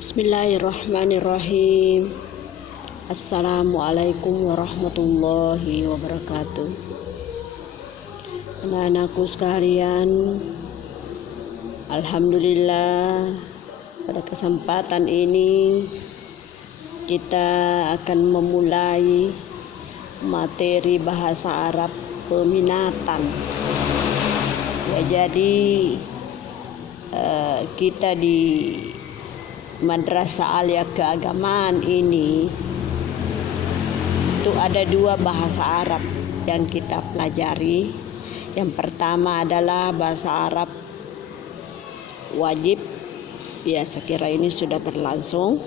Bismillahirrahmanirrahim. Assalamualaikum warahmatullahi wabarakatuh. Anak-anakku sekalian, alhamdulillah pada kesempatan ini kita akan memulai materi bahasa Arab peminatan. Jadi kita di Madrasah Alia Keagamaan ini itu ada dua bahasa Arab yang kita pelajari. Yang pertama adalah bahasa Arab wajib, ya saya kira ini sudah berlangsung.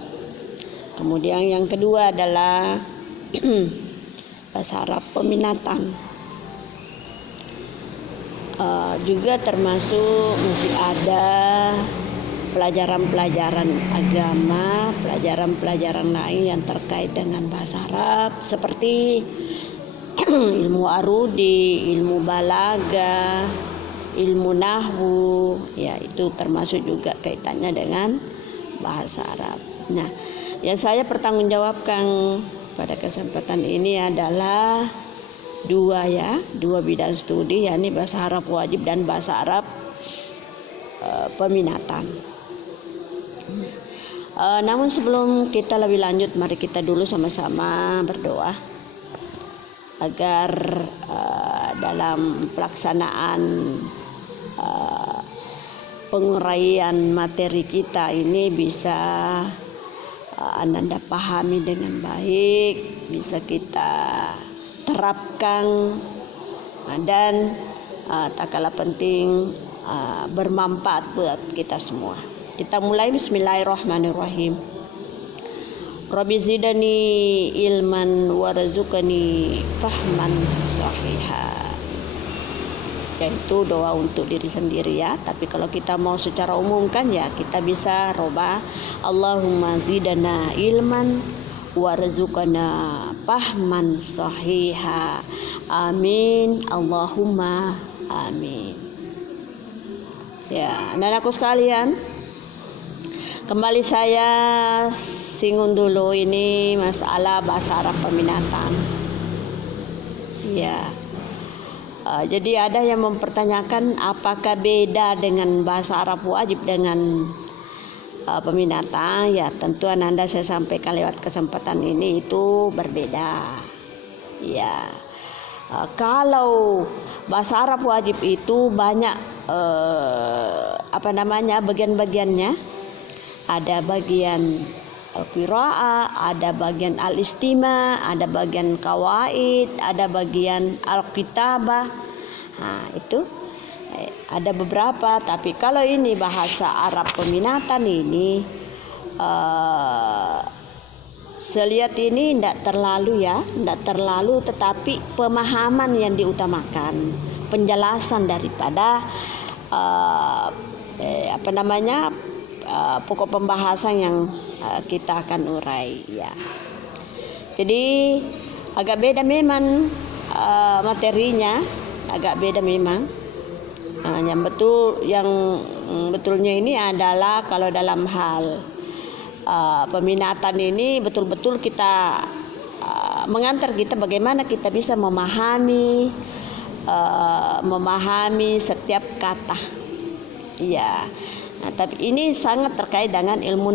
Kemudian yang kedua adalah bahasa Arab peminatan. Juga termasuk masih ada pelajaran-pelajaran agama, pelajaran-pelajaran lain yang terkait dengan bahasa Arab seperti ilmu arudi, ilmu balaga, ilmu nahwu, ya itu termasuk juga kaitannya dengan bahasa Arab. Nah, yang saya pertanggungjawabkan pada kesempatan ini adalah dua bidang studi, yakni bahasa Arab wajib dan bahasa Arab peminatan. Namun sebelum kita lebih lanjut, mari kita dulu sama-sama berdoa agar dalam pelaksanaan penguraian materi kita ini bisa Anda pahami dengan baik, bisa kita terapkan dan tak kalah penting bermanfaat buat kita semua. Kita mulai. Bismillahirrahmanirrahim. Rabbi zidani ilman warzuqni fahman sahiha. Yaitu doa untuk diri sendiri ya. Tapi kalau kita mau secara umum kan ya kita bisa roba Allahumma zidana ilman warzuqna fahman sahiha. Amin. Allahumma amin. Ya, anak-anakku sekalian, kembali saya singgung dulu ini masalah bahasa Arab peminatan. Ya, jadi ada yang mempertanyakan apakah beda dengan bahasa Arab wajib dengan peminatan. Ya, tentu Anda saya sampaikan lewat kesempatan ini itu berbeda. Ya, kalau bahasa Arab wajib itu banyak bagian-bagiannya. Ada bagian al-qiraah, ada bagian al-istima, ada bagian kawaid, ada bagian al-kitabah. Nah, itu ada beberapa. Tapi kalau ini bahasa Arab peminatan ini selihat ini tidak terlalu, tetapi pemahaman yang diutamakan, penjelasan daripada pokok pembahasan yang kita akan urai ya. Jadi agak beda memang materinya, agak beda memang. Yang betulnya ini adalah kalau dalam hal peminatan ini betul-betul kita mengantar kita bagaimana kita bisa memahami setiap kata. Ya. Nah, tapi ini sangat terkait dengan ilmu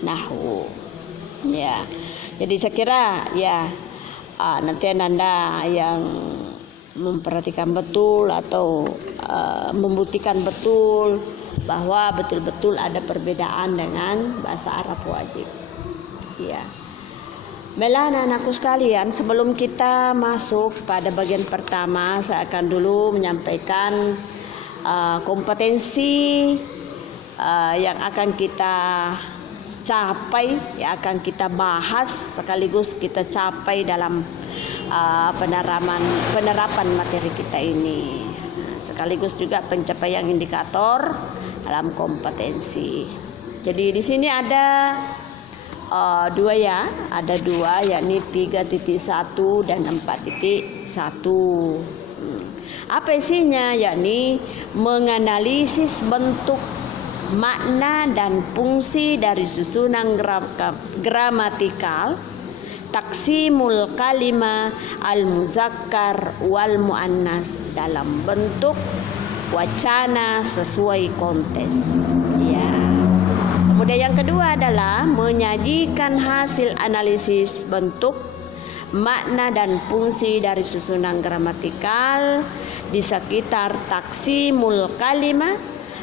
nahwu. Ya. Jadi saya kira ya nanti Anda yang memperhatikan betul atau membuktikan betul bahwa betul-betul ada perbedaan dengan bahasa Arab wajib. Ya. Baiklah anak-anakku sekalian, sebelum kita masuk pada bagian pertama, saya akan dulu menyampaikan kompetensi yang akan kita capai, yang akan kita bahas sekaligus kita capai dalam penerapan materi kita ini. Sekaligus juga pencapaian indikator dalam kompetensi. Jadi di sini ada dua, yakni 3.1 dan 4.1. Apa isinya? Yakni menganalisis bentuk makna dan fungsi dari susunan gramatikal, taksimul kalimah al-muzakkar wal muannas dalam bentuk wacana sesuai konteks. Ya. Kemudian yang kedua adalah menyajikan hasil analisis bentuk, makna dan fungsi dari susunan gramatikal di sekitar taksimul kalimah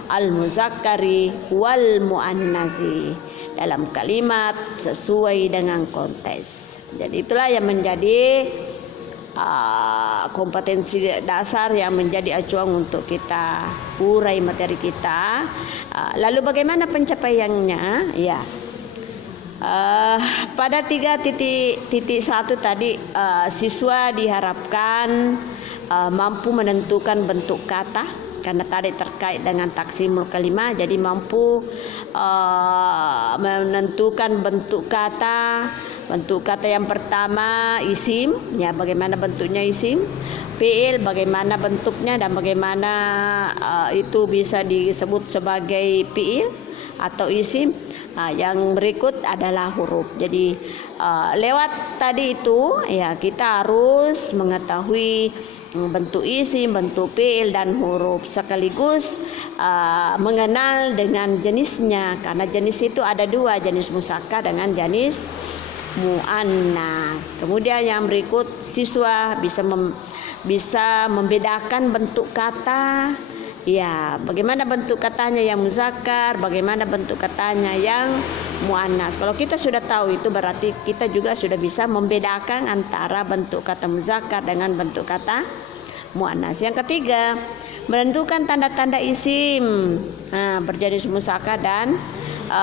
al-muzakkari wal muannasi dalam kalimat sesuai dengan konteks. Jadi itulah yang menjadi kompetensi dasar yang menjadi acuan untuk kita urai materi kita. Lalu bagaimana pencapaiannya? Ya, pada 3.1 tadi siswa diharapkan mampu menentukan bentuk kata, karena tadi terkait dengan taksimul kalimah, jadi mampu menentukan bentuk kata. Bentuk kata yang pertama isim, ya bagaimana bentuknya isim, fi'il bagaimana bentuknya dan bagaimana itu bisa disebut sebagai fi'il atau isim. Yang berikut adalah huruf. Jadi lewat tadi itu ya kita harus mengetahui bentuk isim, bentuk fi'il dan huruf, sekaligus mengenal dengan jenisnya, karena jenis itu ada dua, jenis musakkar dengan jenis muannas. Kemudian yang berikut siswa bisa membedakan bentuk kata. Ya, bagaimana bentuk katanya yang muzakkar, bagaimana bentuk katanya yang muannas. Kalau kita sudah tahu itu berarti kita juga sudah bisa membedakan antara bentuk kata muzakkar dengan bentuk kata muannas. Yang ketiga, menentukan tanda-tanda isim berjenis muzakkar dan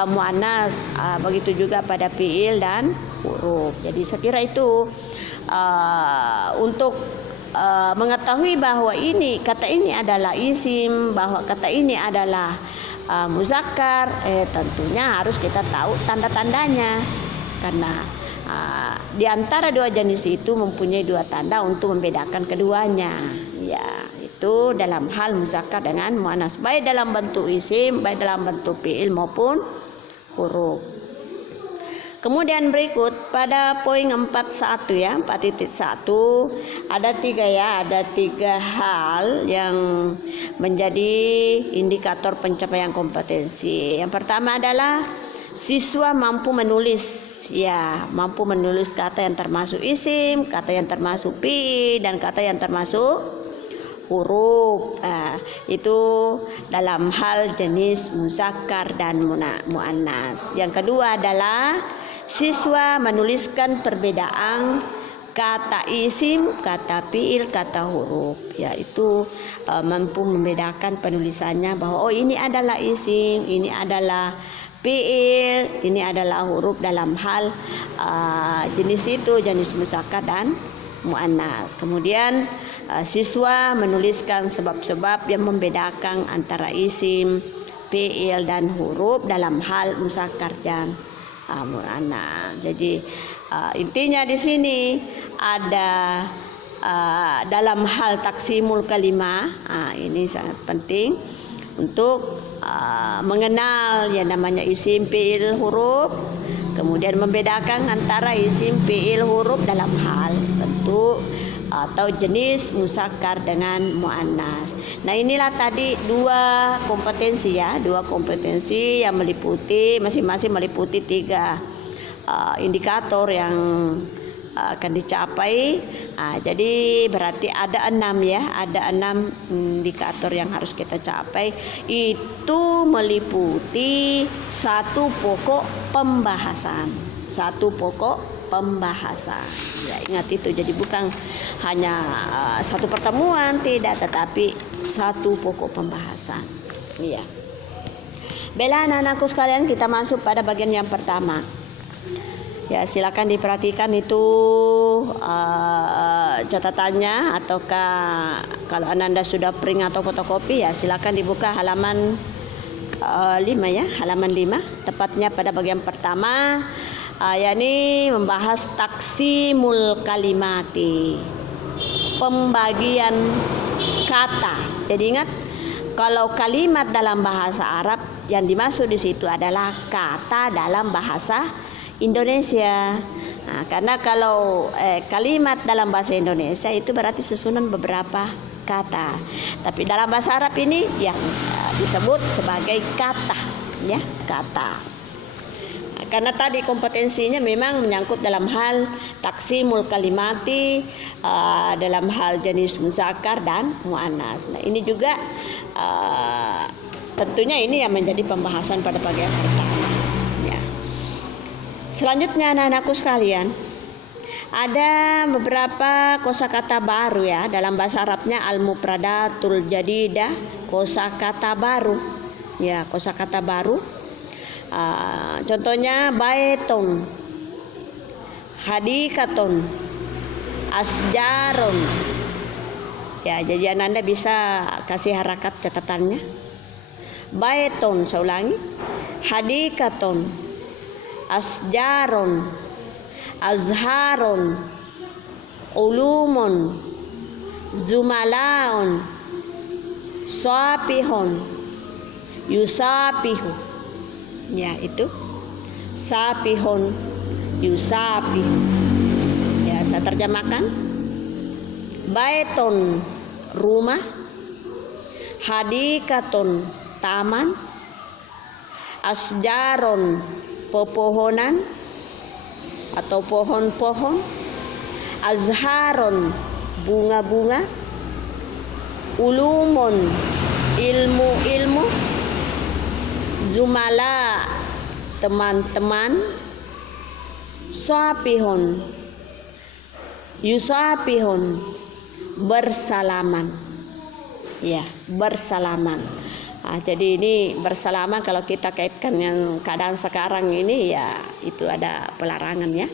muannas. Begitu juga pada fi'il dan huruf. Jadi saya kira itu untuk mengetahui bahwa kata ini adalah isim, bahwa kata ini adalah muzakkar, tentunya harus kita tahu tanda-tandanya, karena di antara dua jenis itu mempunyai dua tanda untuk membedakan keduanya. Ya, itu dalam hal muzakkar dengan muannas, baik dalam bentuk isim, baik dalam bentuk fi'il maupun huruf. Kemudian berikut pada poin 4.1 ya, 4.1 ada tiga hal yang menjadi indikator pencapaian kompetensi. Yang pertama adalah siswa mampu menulis, ya, mampu menulis kata yang termasuk isim, kata yang termasuk fi'il dan kata yang termasuk huruf. Itu dalam hal jenis muzakkar dan muannas. Yang kedua adalah siswa menuliskan perbedaan kata isim, kata fi'il, kata huruf. Yaitu mampu membedakan penulisannya bahwa ini adalah isim, ini adalah fi'il, ini adalah huruf dalam hal jenis itu, jenis muzakkar dan muannas. Kemudian siswa menuliskan sebab-sebab yang membedakan antara isim, fi'il dan huruf dalam hal muzakkar dan muannas. Jadi intinya di sini ada dalam hal taksimul kalimah, ini sangat penting untuk mengenal yang namanya isim, fi'il, huruf, kemudian membedakan antara isim, fi'il, huruf dalam hal bentuk atau jenis muzakkar dengan muannas. Nah, inilah tadi dua kompetensi ya, dua kompetensi yang meliputi masing-masing meliputi tiga indikator yang akan dicapai. Jadi berarti ada 6 ya, ada 6 indikator yang harus kita capai. Itu meliputi satu pokok pembahasan, ya, ingat itu. Jadi bukan hanya satu pertemuan, tidak, tetapi satu pokok pembahasan. Iya. Baiklah anak-anakku sekalian, kita masuk pada bagian yang pertama. Ya, silakan diperhatikan itu catatannya, ataukah kalau Anda sudah print atau fotokopi ya silakan dibuka halaman 5 ya, halaman 5, tepatnya pada bagian pertama, yakni membahas taksimul kalimati, pembagian kata. Jadi ingat, Kalau kalimat dalam bahasa Arab yang dimaksud di situ adalah kata dalam bahasa Indonesia. Nah, karena kalau kalimat dalam bahasa Indonesia itu berarti susunan beberapa kata. Tapi dalam bahasa Arab ini yang disebut sebagai kata, ya, kata. Karena tadi kompetensinya memang menyangkut dalam hal taksimul kalimati, dalam hal jenis muzakkar dan muannas. Nah, ini juga tentunya ini yang menjadi pembahasan pada pagi yang pertama. Ya. Selanjutnya anak-anakku sekalian, ada beberapa kosakata baru ya dalam bahasa Arabnya al-mufradatul jadidah, kosakata baru. Ya, kosakata baru. Contohnya baitun, hadikatun, asjarun. Ya, jadi Anda bisa kasih harakat catatannya. Baitun, saya ulangi. Hadikatun, asjarun, azharun, ulumun, zumalaun, sapihun, yusapihu. Ya, itu sapihun, yusapihu. Ya, saya terjemahkan. Baitun, rumah. Hadikatun, taman. Asjarun, pepohonan atau pohon-pohon. Azharun, bunga-bunga. Ulumun, ilmu-ilmu. Zumala, teman-teman. Sapihun, yusapihun, bersalaman. Ya, bersalaman. Jadi ini bersalaman kalau kita kaitkan yang keadaan sekarang ini, ya itu ada pelarangan ya.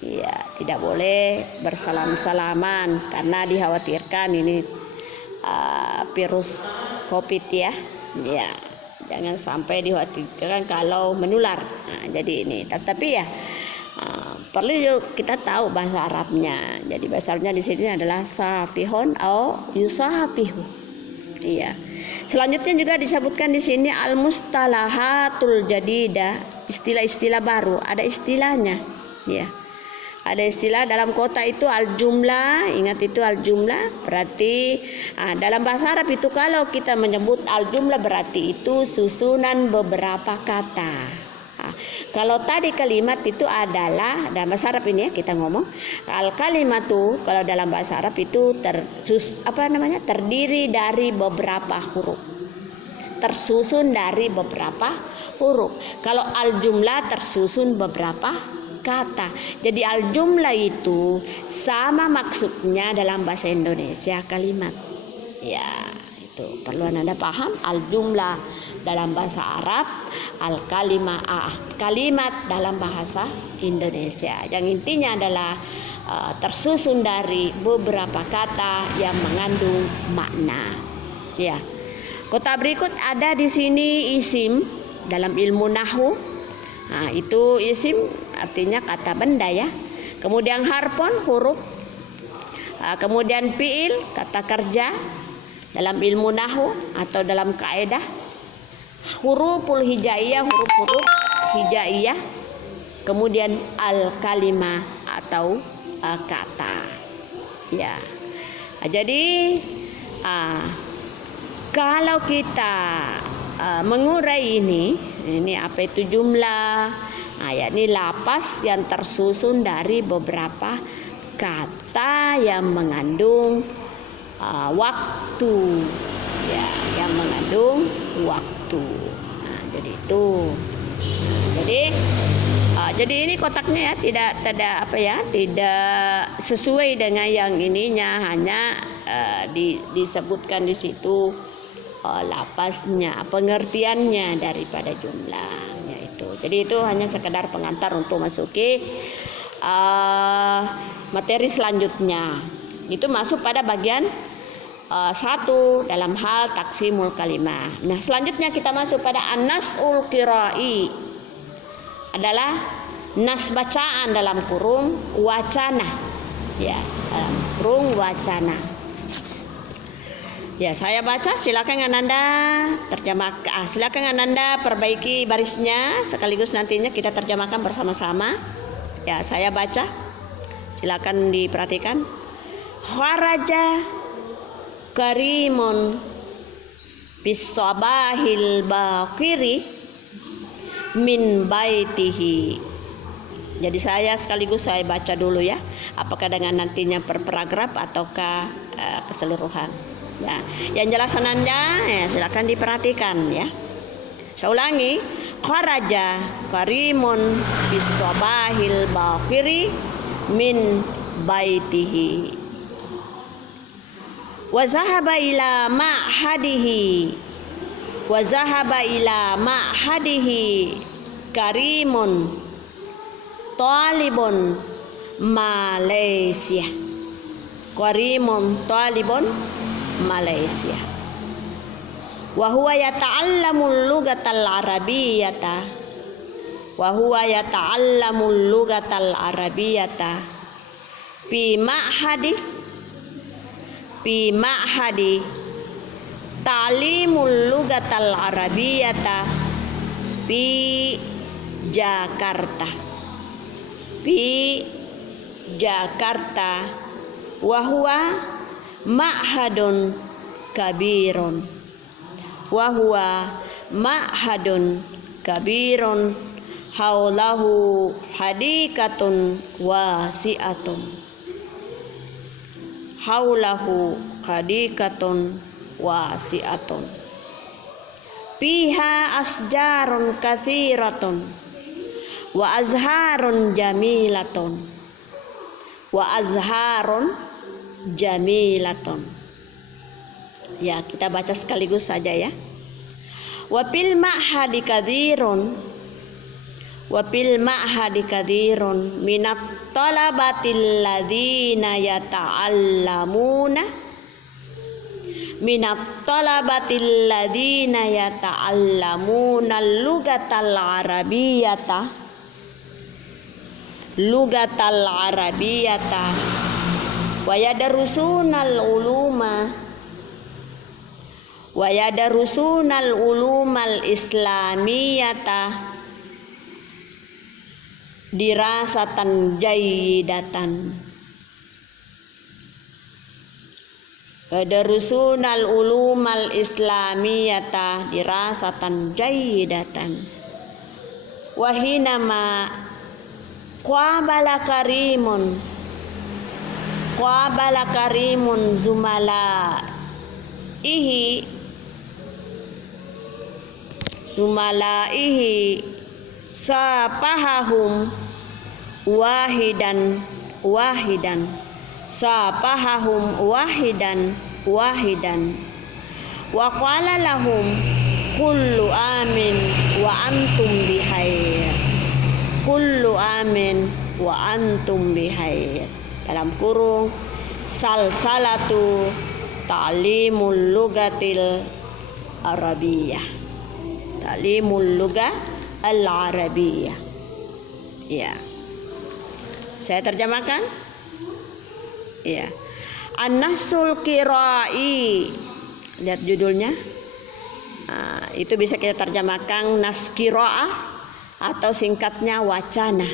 Ya, tidak boleh bersalam-salaman karena dikhawatirkan ini virus COVID ya. Ya, jangan sampai dikhawatirkan kalau menular. Nah, jadi ini, tapi ya perlu kita tahu bahasa Arabnya. Jadi bahasa Arabnya di sini adalah safihun atau yusafihu. Iya. Selanjutnya juga disebutkan di sini al-mustalahatul jadidah, istilah-istilah baru. Ada istilahnya, ya. Ada istilah dalam kota itu al-jumlah. Ingat itu al-jumlah. Berarti dalam bahasa Arab itu kalau kita menyebut al-jumlah berarti itu susunan beberapa kata. Kalau tadi kalimat itu adalah dalam bahasa Arab ini ya kita ngomong al-kalimatu, kalau dalam bahasa Arab itu terdiri dari beberapa huruf, tersusun dari beberapa huruf. Kalau al-jumlah tersusun beberapa kata. Jadi al-jumlah itu sama maksudnya dalam bahasa Indonesia kalimat. Ya, itu perlu Anda paham. Al-jumlah dalam bahasa Arab, kalimat dalam bahasa Indonesia. Yang intinya adalah tersusun dari beberapa kata yang mengandung makna. Ya. Kota berikut ada di sini isim dalam ilmu nahwu. Nah, itu isim artinya kata benda ya. Kemudian harfun, huruf. Kemudian fiil, kata kerja dalam ilmu nahwu atau dalam kaidah. Huruful hijaiyah, huruf-huruf hijaiyah. Kemudian al-kalimah atau kata. Ya. Jadi kalau kita mengurai ini apa itu jumlah? Yakni lapas yang tersusun dari beberapa kata yang mengandung waktu, ya, yang mengandung waktu. Jadi itu. Jadi ini kotaknya ya tidak sesuai dengan yang ininya, hanya disebutkan di situ lapasnya, pengertiannya daripada jumlahnya itu. Jadi itu hanya sekedar pengantar untuk masuki materi selanjutnya. Itu masuk pada bagian 1 dalam hal taksimul kalimah. Nah, selanjutnya kita masuk pada an-nas'ul qira'i. Adalah nas bacaan dalam kurung wacana. Ya, dalam kurung wacana. Ya, saya baca, silakan Ananda terjemahkan. Silakan Ananda perbaiki barisnya sekaligus nantinya kita terjemahkan bersama-sama. Ya, saya baca. Silakan diperhatikan. Kharaja karimun bisabahil baqiri min baitihi. Jadi saya sekaligus saya baca dulu ya. Apakah dengan nantinya per paragraf ataukah keseluruhan. Ya, yang jelas Ananda ya, silakan diperhatikan ya. Saya ulangi, kharaja karimun bisabahil baqiri min baitihi wa zahaba ila ma'hadihi karimun talibun Malaysia. Malaysia. Wa huwa yata'allamul lugatal arabiyyata fi ma'hadi ta'limul lugatal arabiyyata fi Jakarta wa huwa ma'hadun kabirun haulahu hadikatun wasi'atun fiha asjarun kathiratun wa azharun jamilatun. Ya, kita baca sekaligus saja ya. Wa fil ma'hadi kadhirun minat talabatil ladzina yata'allamuna lugatal arabiyyata wa yadarusunal ulumal islamiyata dirasatan jayyidatan. Yadarusunal ulumal islamiyata dirasatan jayyidatan. Wa hinama qabala karimun zumalaihi sapahahum wahidan wa qala lahum kullu amin wa antum bihair dalam kurung salsalatu ta'limul lugatil arabiyyah. Ya, saya terjemahkan. Ya, An-Nasul Qirai, lihat judulnya. Nah, itu bisa kita terjemahkan nas qiraah atau singkatnya wacana.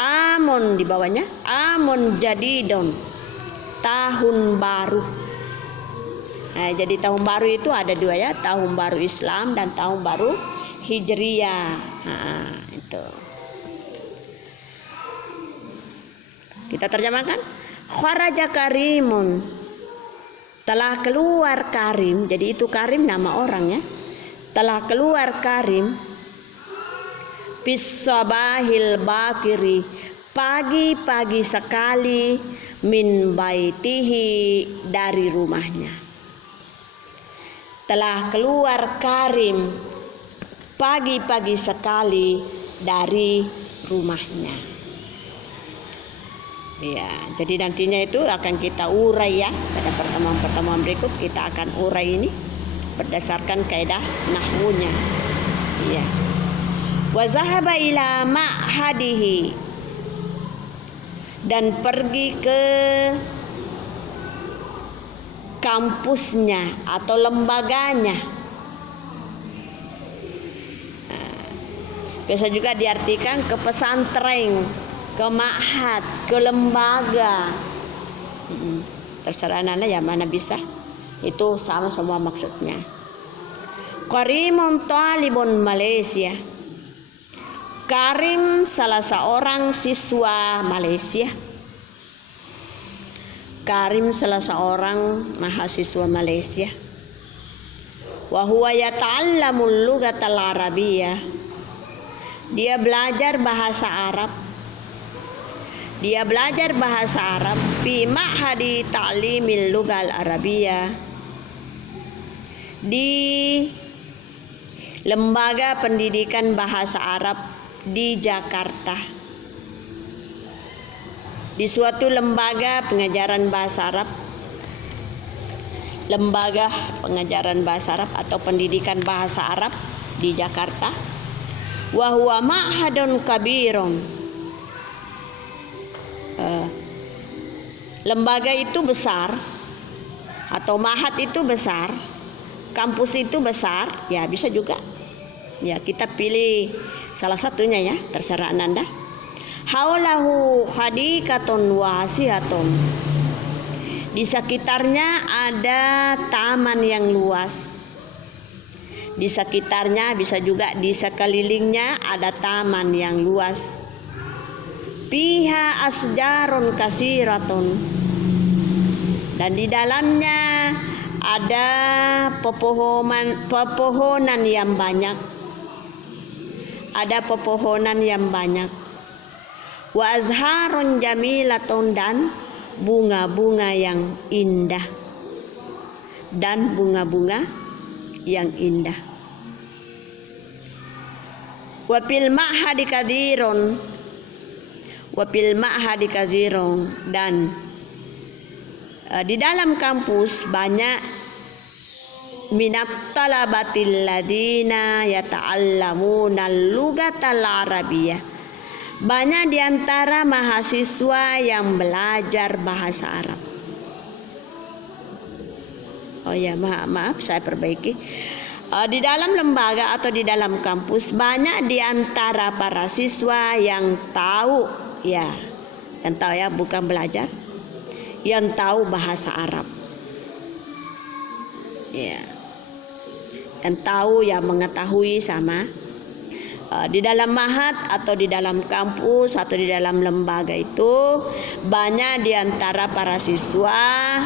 Amun di bawahnya, amun jadidun, tahun baru. Nah, jadi tahun baru itu ada dua ya, tahun baru Islam dan tahun baru Hijriyah. Nah, itu. Kita terjemahkan, kharaja karimun, telah keluar Karim. Jadi itu Karim nama orang ya. Telah keluar Karim bisabahil bakiri, pagi-pagi sekali, min baitihi, dari rumahnya. Telah keluar Karim pagi-pagi sekali dari rumahnya. Ya, jadi nantinya itu akan kita urai ya. Pada pertemuan-pertemuan berikut kita akan urai ini berdasarkan kaidah nahwunya. Iya. Wa zahaba ila ma'hadihi, dan pergi ke kampusnya atau lembaganya. Biasa juga diartikan ke pesantren, ke ma'had, ke lembaga. Terserah Nana ya mana bisa. Itu sama semua maksudnya. Karimun talibun Malaysia. Karim salah seorang siswa Malaysia. Karim salah seorang mahasiswa Malaysia. Wa huwa yata'allamul lughatal arabiyyah. Dia belajar bahasa Arab. Dia belajar bahasa Arab fi ma'hadi ta'limil lughal arabiyyah. Di lembaga pendidikan bahasa Arab di Jakarta. Di suatu lembaga pengajaran bahasa Arab. Lembaga pengajaran bahasa Arab atau pendidikan bahasa Arab di Jakarta. Wa huwa ma'hadun kabirun. Lembaga itu besar atau ma'had itu besar, kampus itu besar, ya bisa juga. Ya kita pilih salah satunya ya, terserah Anda. Haulahu hadikatun wasihatun. Di sekitarnya ada taman yang luas. Di sekitarnya bisa juga di sekelilingnya ada taman yang luas. Fiha asjarun kasiratun. Dan di dalamnya ada pepohonan yang banyak. Ada pepohonan yang banyak. Wa azharun jamilatun, dan bunga-bunga yang indah. Dan bunga-bunga yang indah. Wapil ma'hadi kadirun. Wapil ma'hadi kadirun. Dan di dalam kampus banyak minat talabatil ladina yata'allamuna al-lughatal arabiyyah. Banyak di antara mahasiswa yang belajar bahasa Arab. Oh ya, maaf saya perbaiki. Di dalam lembaga atau di dalam kampus banyak di antara para siswa yang tahu ya, bukan belajar, yang tahu bahasa Arab. Ya. Yang tahu ya, mengetahui sama di dalam ma'had atau di dalam kampus atau di dalam lembaga itu banyak di antara para siswa,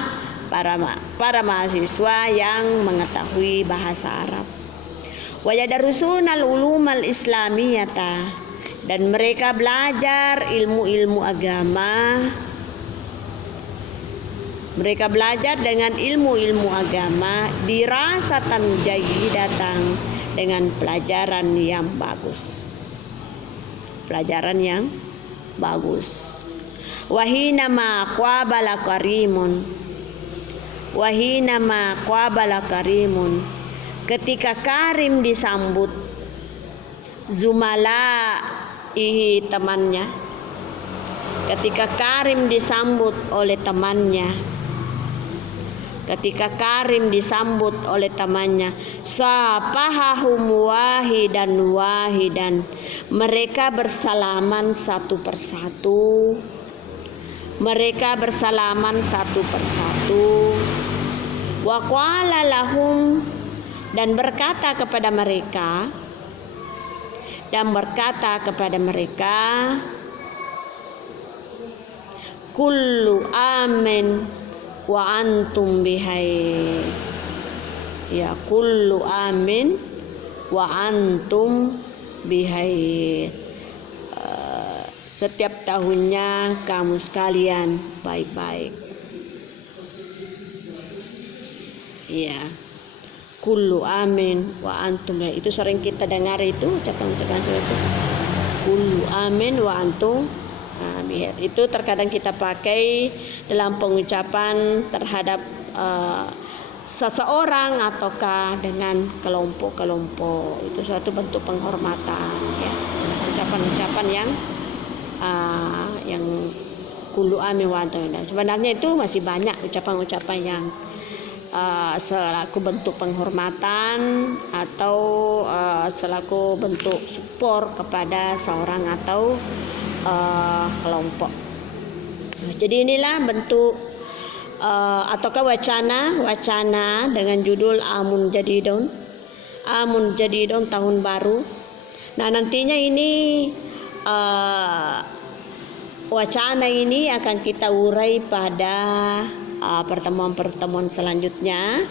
para mahasiswa yang mengetahui bahasa Arab. Wa yadarusunal ulumal islamiyata, dan mereka belajar ilmu-ilmu agama. Mereka belajar dengan ilmu-ilmu agama dirasatan jayyidatan, dengan pelajaran yang bagus. Pelajaran yang bagus. Wahina ma qabala karimun. Wahina ma qabala karimun. Ketika Karim disambut zumala temannya. Ketika Karim disambut oleh temannya. Ketika Karim disambut oleh temannya, sapahahum wahidan wahidan. Mereka bersalaman satu persatu. Mereka bersalaman satu persatu. Wa qala lahum, dan berkata kepada mereka, kullu amin wa antum bihai. Ya, kullu amin wa antum bihai. Setiap tahunnya kamu sekalian baik-baik. Ya, kullu amin wa antum bihai. Itu sering kita dengar itu ucapan-ucapan seperti itu. Kullu amin wa antum bihai. Itu terkadang kita pakai dalam pengucapan terhadap seseorang ataukah dengan kelompok-kelompok. Itu suatu bentuk penghormatan ya. Ucapan-ucapan yang kullu amin wa antum. Sebenarnya itu masih banyak ucapan-ucapan yang selaku bentuk penghormatan atau selaku bentuk support kepada seorang atau kelompok. Jadi inilah bentuk ataukah wacana dengan judul Amun Jadidon tahun baru. Nah, nantinya ini wacana ini akan kita urai pada pertemuan-pertemuan selanjutnya.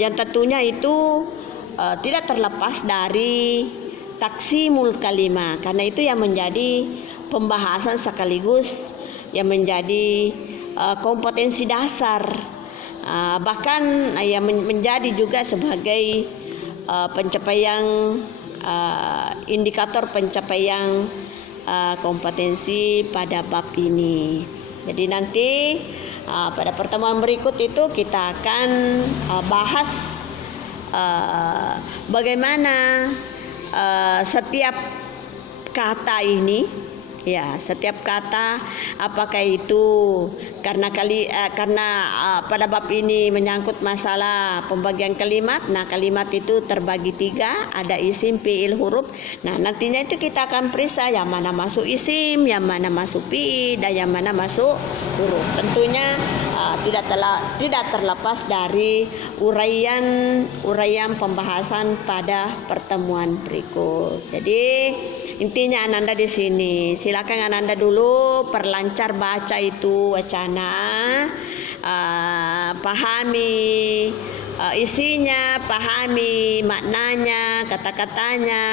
Yang tentunya itu tidak terlepas dari taksimul kalimah, karena itu yang menjadi pembahasan sekaligus yang menjadi kompetensi dasar, bahkan yang menjadi juga sebagai pencapaian indikator pencapaian kompetensi pada bab ini. Jadi nanti pada pertemuan berikut itu kita akan bahas bagaimana setiap kata ini, ya, setiap kata apakah itu karena pada bab ini menyangkut masalah pembagian kalimat. Nah, kalimat itu terbagi 3, ada isim, fiil, huruf. Nah, nantinya itu kita akan periksa yang mana masuk isim, yang mana masuk fiil, dan yang mana masuk huruf. Tentunya tidak terlepas dari uraian pembahasan pada pertemuan berikut. Jadi intinya Ananda di sini, silakan Ananda dulu perlancar baca itu wacana, pahami isinya, pahami maknanya, kata-katanya,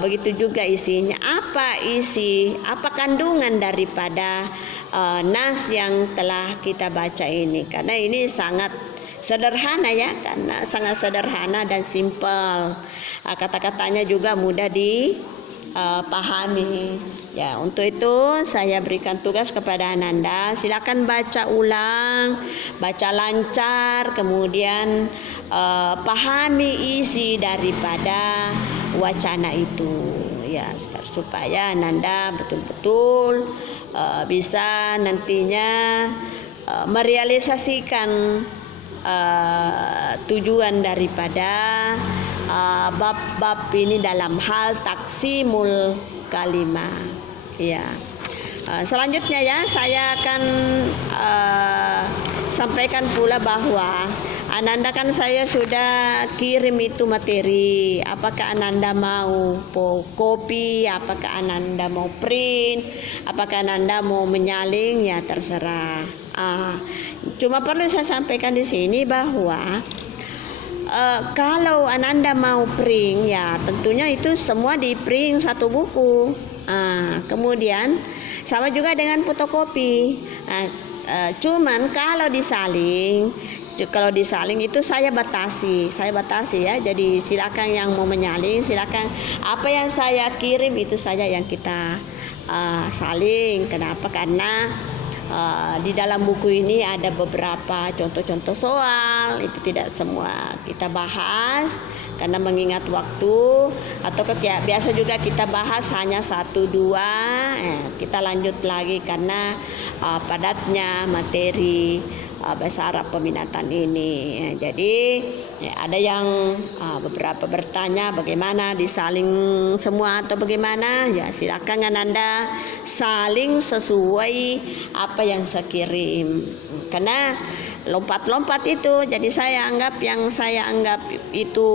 begitu juga isinya. Apa isi, apa kandungan daripada nas yang telah kita baca ini? Karena ini sangat sederhana, ya, karena sangat sederhana dan simpel. Kata-katanya juga mudah dipahami. Ya, untuk itu saya berikan tugas kepada Ananda, silakan baca ulang, baca lancar, kemudian pahami isi daripada wacana itu, ya, supaya Ananda betul-betul bisa nantinya merealisasikan tujuan daripada bab-bab ini dalam hal taksimul kalimah. Ya. Selanjutnya, ya, saya akan sampaikan pula bahwa Ananda kan saya sudah kirim itu materi. Apakah Ananda mau copy, apakah Ananda mau print, apakah Ananda mau menyalin, ya terserah. Cuma perlu saya sampaikan di sini bahwa kalau Ananda mau print, ya tentunya itu semua di print satu buku. Kemudian sama juga dengan fotokopi. Cuman kalau disaling itu saya batasi ya. Jadi silakan yang mau menyalin, silakan apa yang saya kirim itu saja yang kita saling. Kenapa? Karena di dalam buku ini ada beberapa contoh-contoh soal, itu tidak semua kita bahas karena mengingat waktu, atau biasa juga kita bahas hanya 1-2, kita lanjut lagi karena padatnya materi bahasa Arab peminatan ini. Jadi ada yang beberapa bertanya bagaimana disaling semua atau bagaimana, ya silakan Ananda saling sesuai apa yang saya kirim, karena lompat-lompat itu jadi saya anggap itu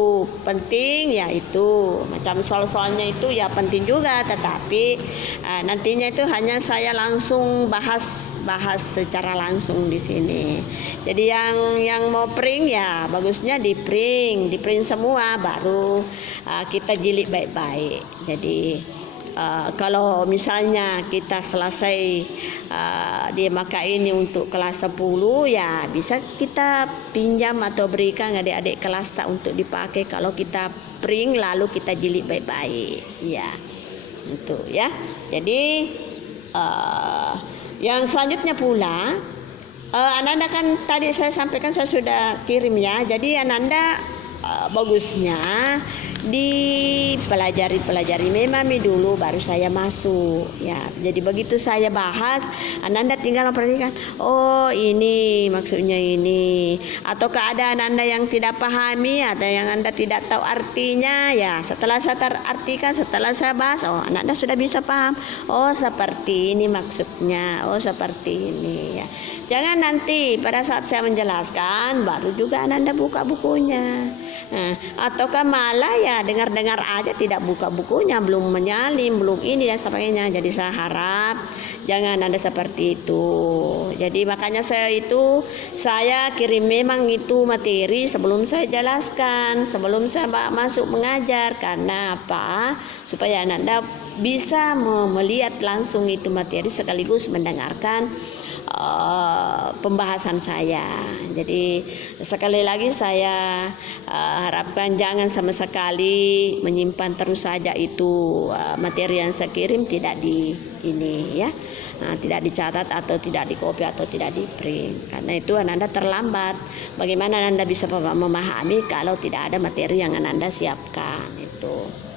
penting, yaitu macam soal-soalnya itu ya penting juga, tetapi nantinya itu hanya saya langsung bahas secara langsung di sini. Jadi yang mau print, ya bagusnya di print semua, baru kita jilid baik-baik. Jadi kalau misalnya kita selesai di maka ini untuk kelas 10, ya bisa kita pinjam atau berikan adik-adik kelas tak untuk dipakai kalau kita print lalu kita jilid baik-baik, ya itu ya. Jadi yang selanjutnya pula, Ananda kan tadi saya sampaikan saya sudah kirim, ya. Jadi Ananda bagusnya dipelajari memang dulu baru saya masuk ya. Jadi begitu saya bahas, Ananda tinggal memperhatikan, oh ini maksudnya ini, atau keadaan Anda yang tidak pahami atau yang Anda tidak tahu artinya ya, setelah saya artikan, setelah saya bahas, oh Ananda sudah bisa paham, oh seperti ini maksudnya, oh seperti ini ya. Jangan nanti pada saat saya menjelaskan baru juga Ananda buka bukunya. Ataukah malah ya dengar-dengar aja tidak buka bukunya, belum menyalin, belum ini dan sebagainya. Jadi saya harap jangan ada seperti itu. Jadi makanya saya kirim memang itu materi sebelum saya jelaskan, sebelum saya masuk mengajar. Karena apa? Supaya Anda bisa melihat langsung itu materi sekaligus mendengarkan pembahasan saya. Jadi sekali lagi saya harapkan jangan sama sekali menyimpan terus saja itu materi yang saya kirim tidak tidak dicatat atau tidak dikopi atau tidak di print, karena itu Anda terlambat. Bagaimana Anda bisa memahami kalau tidak ada materi yang Anda siapkan itu.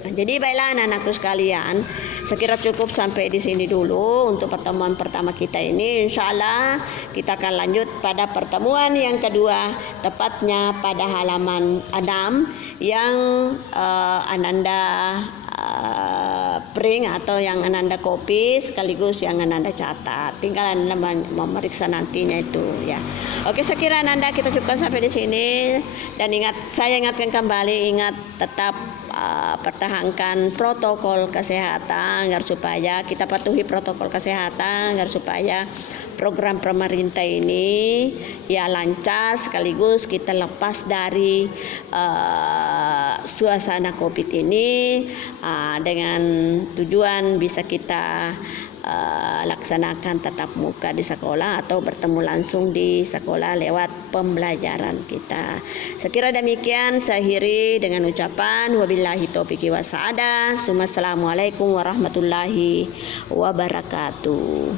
Jadi baiklah anak-anakku sekalian, saya kira cukup sampai di sini dulu untuk pertemuan pertama kita ini. Insya Allah kita akan lanjut pada pertemuan yang kedua, tepatnya pada halaman 6 yang Ananda print atau yang Ananda copy sekaligus yang Ananda catat. Tinggal Anda memeriksa nantinya itu ya. Oke, saya kira Ananda kita cukupkan sampai di sini, dan saya ingatkan kembali, ingat tetap pertahankan protokol kesehatan agar supaya kita patuhi protokol kesehatan agar supaya program pemerintah ini ya lancar, sekaligus kita lepas dari suasana Covid ini dengan tujuan bisa kita laksanakan tatap muka di sekolah atau bertemu langsung di sekolah lewat pembelajaran kita. Sekira demikian saya akhiri dengan ucapan wabillahi taufiq wa sa'adah. Assalamualaikum warahmatullahi wabarakatuh.